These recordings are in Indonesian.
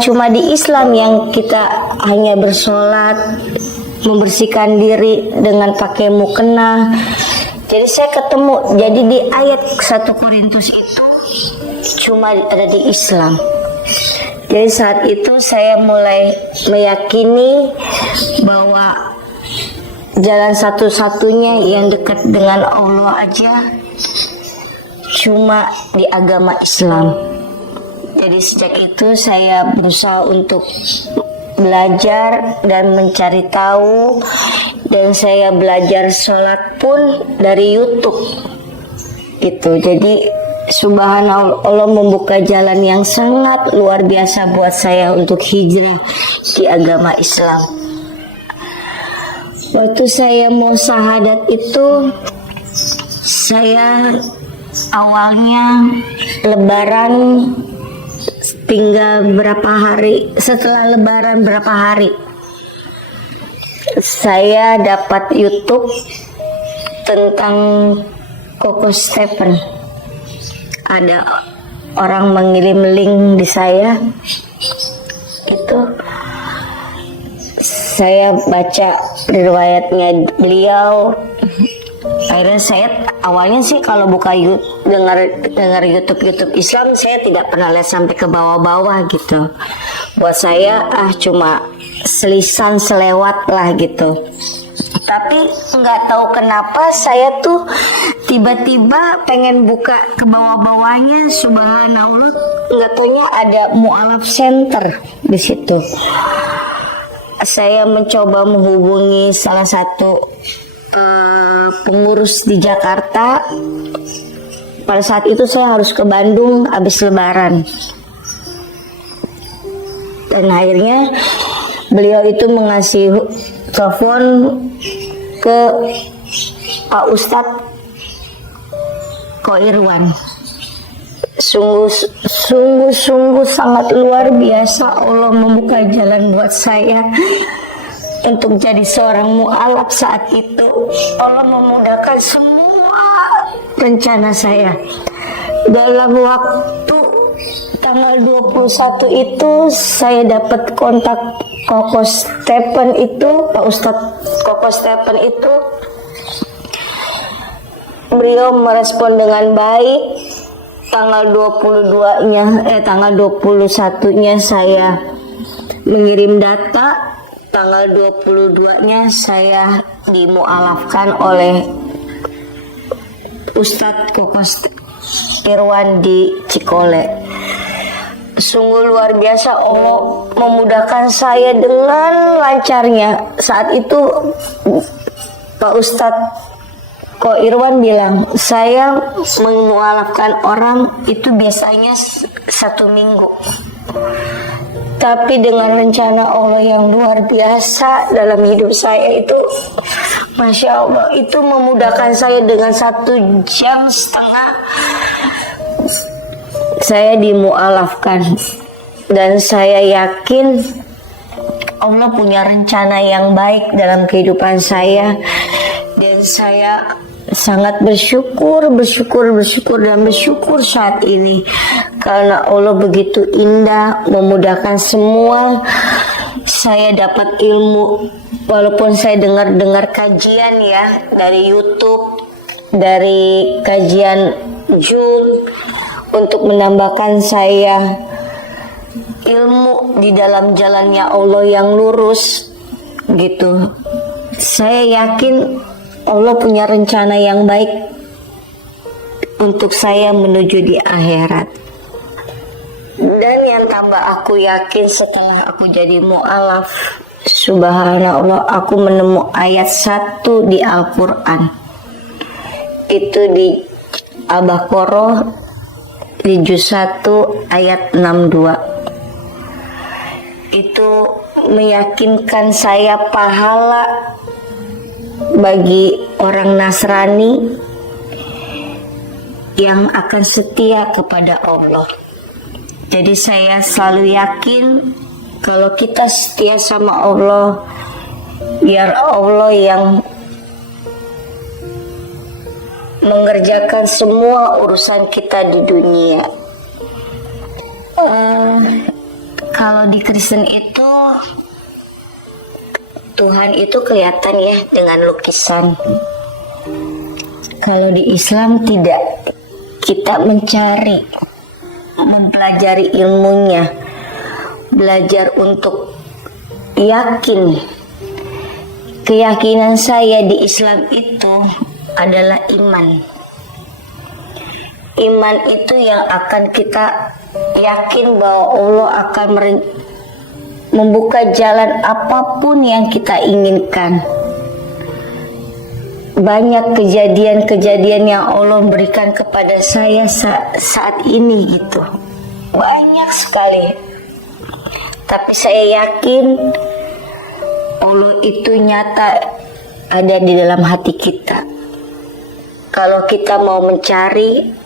cuma di Islam yang kita hanya bersolat, membersihkan diri dengan pakai mukena. Jadi saya ketemu, jadi di ayat 1 Korintus itu cuma ada di Islam. Jadi saat itu saya mulai meyakini bahwa jalan satu-satunya yang dekat dengan Allah aja cuma di agama Islam. Jadi sejak itu saya berusaha untuk belajar dan mencari tahu, dan saya belajar sholat pun dari YouTube gitu. Jadi subhanallah, Allah membuka jalan yang sangat luar biasa buat saya untuk hijrah di agama Islam. Waktu saya mau syahadat itu, saya awalnya lebaran tinggal berapa hari, setelah lebaran berapa hari saya dapat YouTube tentang Koko Stephen. Ada orang mengirim link di saya, itu saya baca riwayatnya beliau. Akhirnya saya awalnya sih kalau buka dengar YouTube Islam, saya tidak pernah lihat sampai ke bawah-bawah gitu. Buat saya cuma selisan selewat lah gitu. Tapi nggak tahu kenapa saya tuh tiba-tiba pengen buka ke bawah-bawahnya, subhanallah, nggak taunya ada mu'alaf center di situ. Saya mencoba menghubungi salah satu pengurus di Jakarta. Pada saat itu saya harus ke Bandung habis lebaran, dan akhirnya beliau itu mengasih telepon ke Pak Ustadz Ko Irwan. Sungguh sangat luar biasa Allah membuka jalan buat saya untuk jadi seorang mu'alaf. Saat itu Allah memudahkan semua rencana saya. Dalam waktu tanggal 21 itu saya dapat kontak Koko Stephen itu, Pak Ustadz Koko Stephen itu. Beliau merespon dengan baik. Tanggal 21-nya saya mengirim data. Tanggal 22-nya saya dimu'alafkan oleh Ustadz Koko Irwan di Cikole. Sungguh luar biasa Allah memudahkan saya dengan lancarnya. Saat itu Pak Ustadz Ko Irwan bilang, saya memu'alafkan orang itu biasanya 1 minggu. Tapi dengan rencana Allah yang luar biasa dalam hidup saya itu, Masya Allah, itu memudahkan saya dengan 1,5 jam saya dimu'alafkan. Dan saya yakin Allah punya rencana yang baik dalam kehidupan saya. Dan saya sangat bersyukur saat ini, karena Allah begitu indah memudahkan semua. Saya dapat ilmu, walaupun saya dengar kajian ya dari YouTube, dari kajian Zoom, untuk menambahkan saya ilmu di dalam jalannya Allah yang lurus gitu. Saya yakin Allah punya rencana yang baik untuk saya menuju di akhirat. Dan yang tambah aku yakin, setelah aku jadi mu'alaf, subhanallah, aku menemu ayat 1 di Al-Quran. Itu di Al-Baqarah di juz 1 ayat 62. Itu meyakinkan saya pahala bagi orang Nasrani yang akan setia kepada Allah. Jadi saya selalu yakin kalau kita setia sama Allah, biar Allah yang mengerjakan semua urusan kita di dunia. Kalau di Kristen itu Tuhan itu kelihatan ya dengan lukisan. Kalau di Islam tidak, kita mencari, mempelajari ilmunya, belajar untuk yakin. Keyakinan saya di Islam itu adalah iman. Iman itu yang akan kita yakin bahwa Allah akan membuka jalan apapun yang kita inginkan. Banyak kejadian-kejadian yang Allah berikan kepada saya saat ini gitu. Banyak sekali. Tapi saya yakin Allah itu nyata ada di dalam hati kita. Kalau kita mau mencari,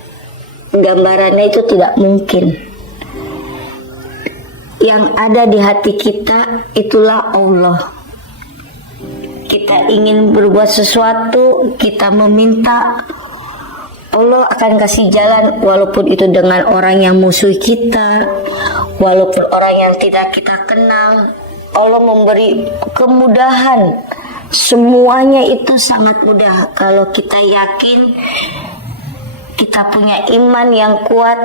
gambarannya itu tidak mungkin. Yang ada di hati kita itulah Allah. Kita ingin berbuat sesuatu, kita meminta, Allah akan kasih jalan, walaupun itu dengan orang yang musuh kita, walaupun orang yang tidak kita kenal. Allah memberi kemudahan. Semuanya itu sangat mudah kalau kita yakin, kita punya iman yang kuat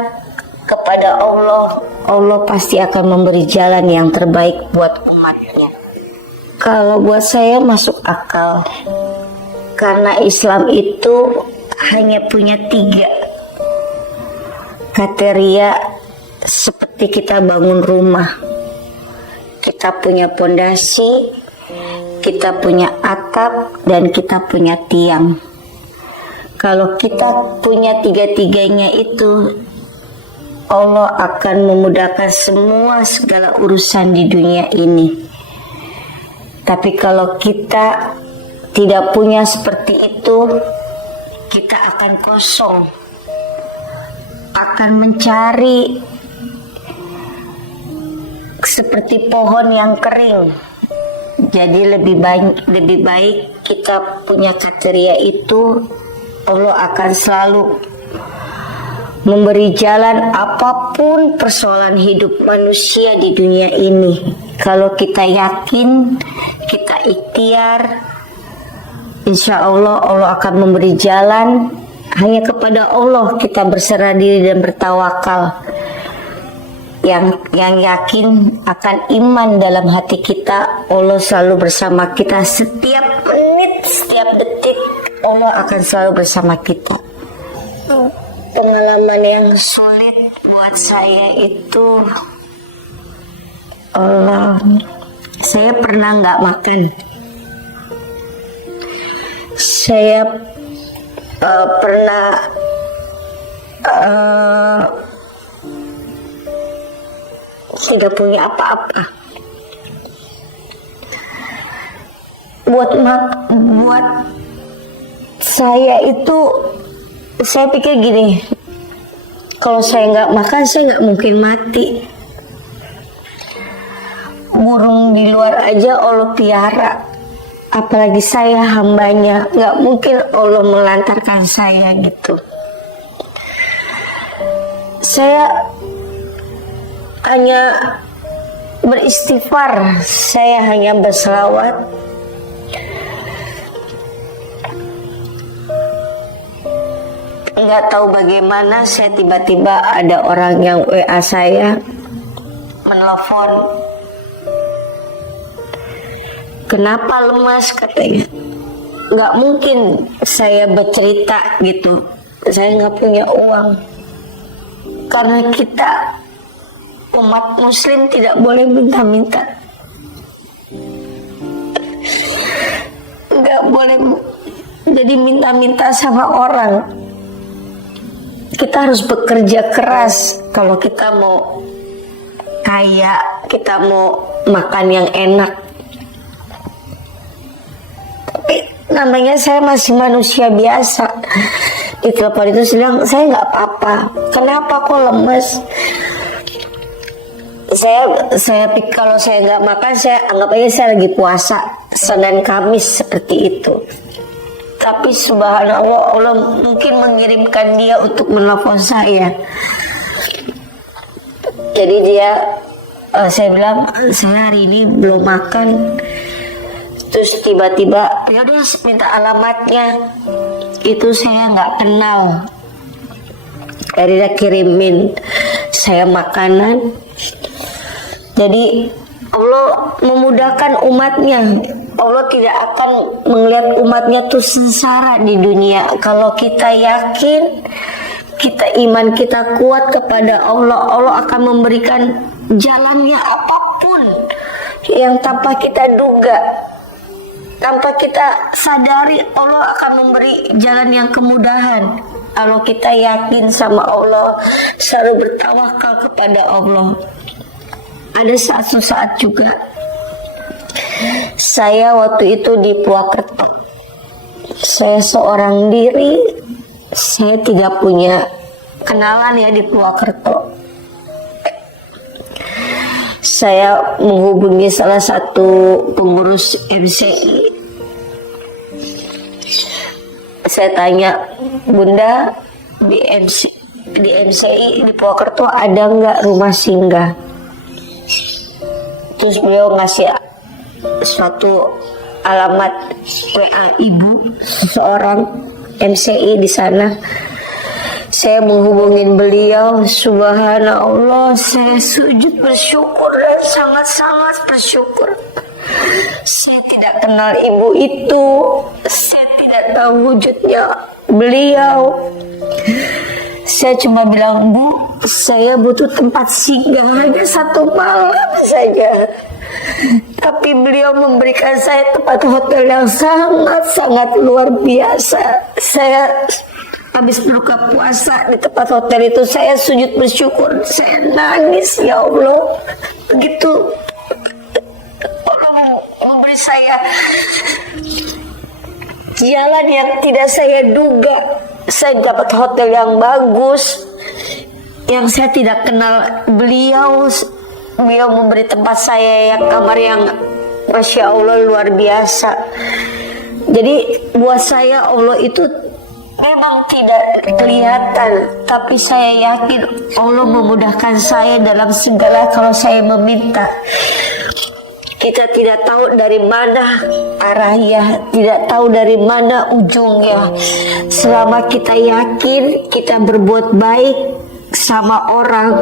kepada Allah. Allah pasti akan memberi jalan yang terbaik buat umatnya. Kalau buat saya masuk akal, karena Islam itu hanya punya 3 kriteria seperti kita bangun rumah. Kita punya pondasi, kita punya atap, dan kita punya tiang. Kalau kita punya 3-tiganya itu, Allah akan memudahkan semua segala urusan di dunia ini. Tapi kalau kita tidak punya seperti itu, kita akan kosong, akan mencari seperti pohon yang kering. Jadi lebih baik kita punya kriteria itu. Allah akan selalu memberi jalan apapun persoalan hidup manusia di dunia ini. Kalau kita yakin, kita ikhtiar, insya Allah Allah akan memberi jalan. Hanya kepada Allah kita berserah diri dan bertawakal. Yang yakin akan iman dalam hati kita, Allah selalu bersama kita setiap menit, setiap detik. Allah akan selalu bersama kita. Pengalaman yang sulit buat saya itu, saya pernah nggak makan. Saya pernah tidak punya apa-apa. Buat saya itu, saya pikir gini, kalau saya nggak makan, saya nggak mungkin mati. Burung di luar aja Allah piara, apalagi saya hambanya. Nggak mungkin Allah melantarkan saya gitu. Saya hanya beristighfar, saya hanya berselawat. Nggak tahu bagaimana, saya tiba-tiba ada orang yang WA saya, menelpon. Kenapa lemas, katanya. Nggak mungkin saya bercerita gitu, saya nggak punya uang. Karena kita umat muslim tidak boleh minta-minta. Nggak boleh jadi minta-minta sama orang. Kita harus bekerja keras. Kalau kita mau kaya, kita mau makan yang enak. Tapi namanya saya masih manusia biasa. Di telepon itu saya bilang, saya nggak apa-apa. Kenapa kok lemes? Saya pikir kalau saya nggak makan, saya anggap aja saya lagi puasa Senin Kamis seperti itu. Tapi subhanallah, Allah mungkin mengirimkan dia untuk menelpon saya. Jadi dia Saya bilang saya hari ini belum makan. Terus tiba-tiba ya udah minta alamatnya. Itu saya nggak kenal. Akhirnya kirimin saya makanan. Jadi Allah memudahkan umatnya. Allah tidak akan melihat umatnya tuh sengsara di dunia. Kalau kita yakin, kita iman kita kuat kepada Allah, Allah akan memberikan jalannya apapun yang tanpa kita duga, tanpa kita sadari. Allah akan memberi jalan yang kemudahan. Kalau kita yakin sama Allah, selalu bertawakal kepada Allah. Ada satu saat juga saya waktu itu di Purwokerto. Saya seorang diri, saya tidak punya kenalan ya di Purwokerto. Saya menghubungi salah satu pengurus MCI. Saya tanya, Bunda, di MCI di Purwokerto ada nggak rumah singgah? Terus beliau ngasih suatu alamat WA ibu seorang MCI di sana. Saya menghubungin beliau. Subhanallah, saya sujud bersyukur dan sangat-sangat bersyukur. Saya tidak kenal ibu itu, saya tidak tahu wujudnya beliau. Saya cuma bilang, Bu, saya butuh tempat singgah hanya 1 malam saja. Tapi beliau memberikan saya tempat hotel yang sangat-sangat luar biasa. Saya habis berbuka puasa di tempat hotel itu, saya sujud bersyukur, saya nangis, ya Allah. Begitu Allah memberi saya jalan yang tidak saya duga. Saya dapat hotel yang bagus, yang saya tidak kenal beliau. Beliau memberi tempat saya yang kamar yang Masya Allah luar biasa. Jadi buat saya Allah itu memang tidak kelihatan, tapi saya yakin Allah memudahkan saya dalam segala kalau saya meminta. Kita tidak tahu dari mana arahnya, tidak tahu dari mana ujungnya. Selama kita yakin, kita berbuat baik sama orang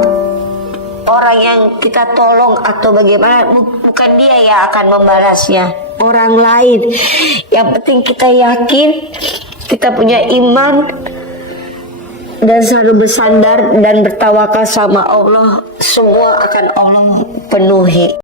yang kita tolong atau bagaimana, bukan dia yang akan membalasnya, orang lain. Yang penting kita yakin, kita punya iman dan selalu bersandar dan bertawakal sama Allah, semua akan Allah penuhi.